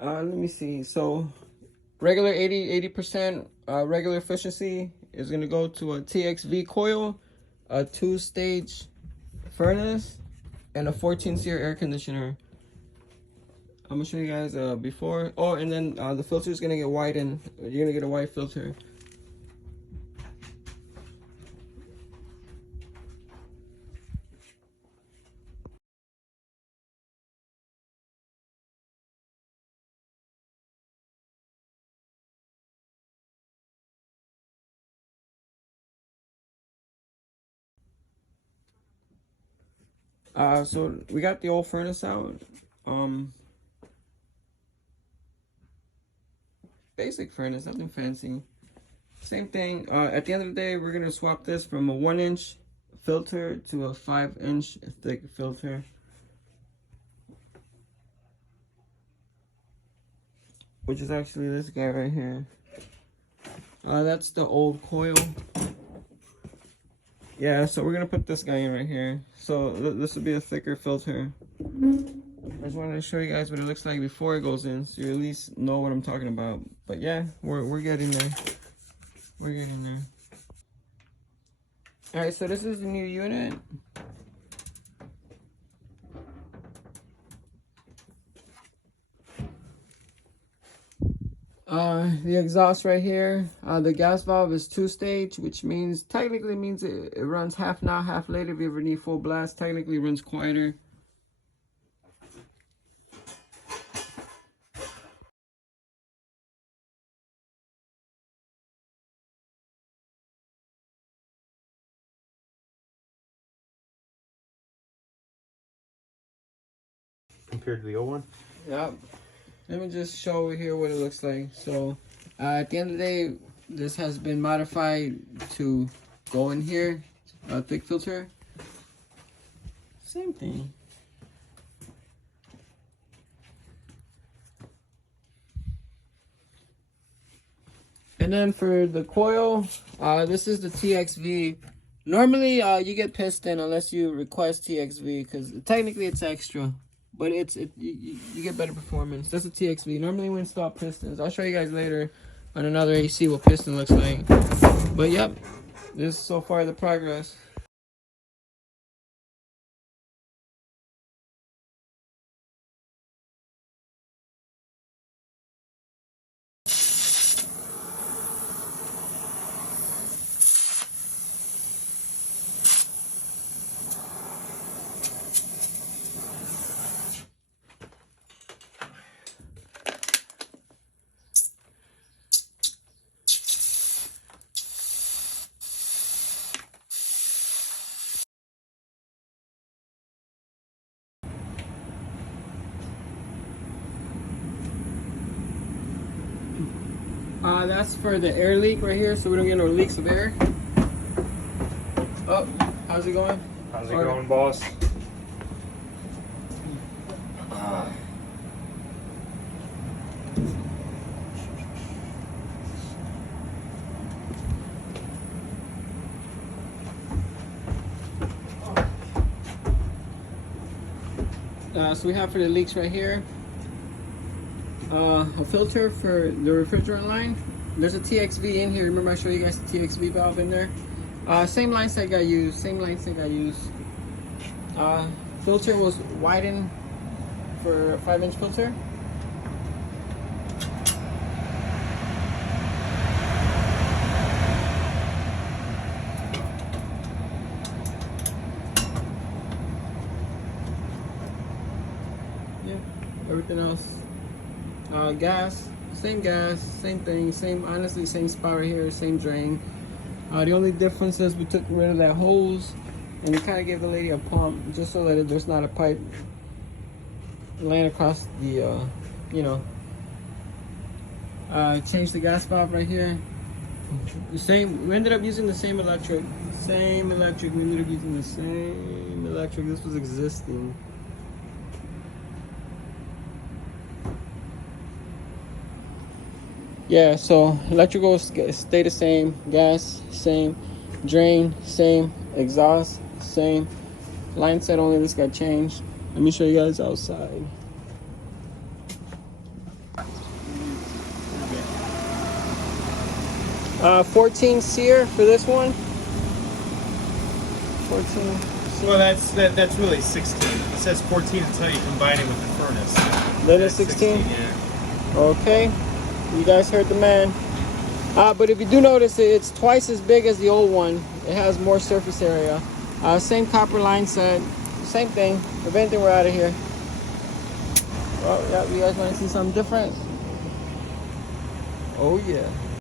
Let me see. So regular 80% regular efficiency is gonna go to a TXV coil, a 2-stage furnace, and a 14 seer air conditioner. I'm gonna show you guys before. Oh, and then the filter is gonna get widened. You're gonna get a wide filter. So we got the old furnace out. Basic furnace, nothing fancy. Same thing. At the end of the day, we're gonna swap this from a 1-inch filter to a 5-inch thick filter, which is actually this guy right here. That's the old coil. Yeah, so we're gonna put this guy in right here. So this will be a thicker filter. I just wanted to show you guys what it looks like before it goes in, so you at least know what I'm talking about. But yeah, we're getting there. We're getting there. All right, so this is the new unit. The exhaust right here. The gas valve is 2-stage, which means technically means it runs half now, half later. If you ever need full blast, technically it runs quieter. Compared to the old one? Yep. Let me just show here what it looks like. So at the end of the day, this has been modified to go in here, a thick filter. Same thing. And then for the coil, this is the TXV. Normally, you get piston unless you request TXV because technically it's extra, but you get better performance. That's a TXV. Normally we install pistons. I'll show you guys later on another AC what piston looks like. But yep, this is so far the progress. That's for the air leak right here, so we don't get no leaks of air. Oh, how's it going? How's it going, boss? So we have for the leaks right here, a filter for the refrigerant line. There's a TXV in here. Remember I showed you guys the TXV valve in there? Same line set got used. Filter was widened for a 5-inch filter. Yeah, everything else. Gas, same thing, honestly, same spot right here, same drain. The only difference is we took rid of that hose and we kind of gave the lady a pump just so that there's not a pipe laying across the, changed the gas valve right here. We ended up using the same electric. We ended up using the same electric. This was existing. Yeah, so electrical stay the same, gas same, drain same, exhaust same, line set only this got changed. Let me show you guys outside. 14 seer for this one. 14. Well, that's really 16. It says 14 until you combine it with the furnace. Then it's 16? Yeah. Okay. You guys heard the man. But if you do notice, it's twice as big as the old one. It has more surface area. Same copper line set. Same thing. If anything, we're out of here. Oh, yeah. You guys want to see something different? Oh, yeah.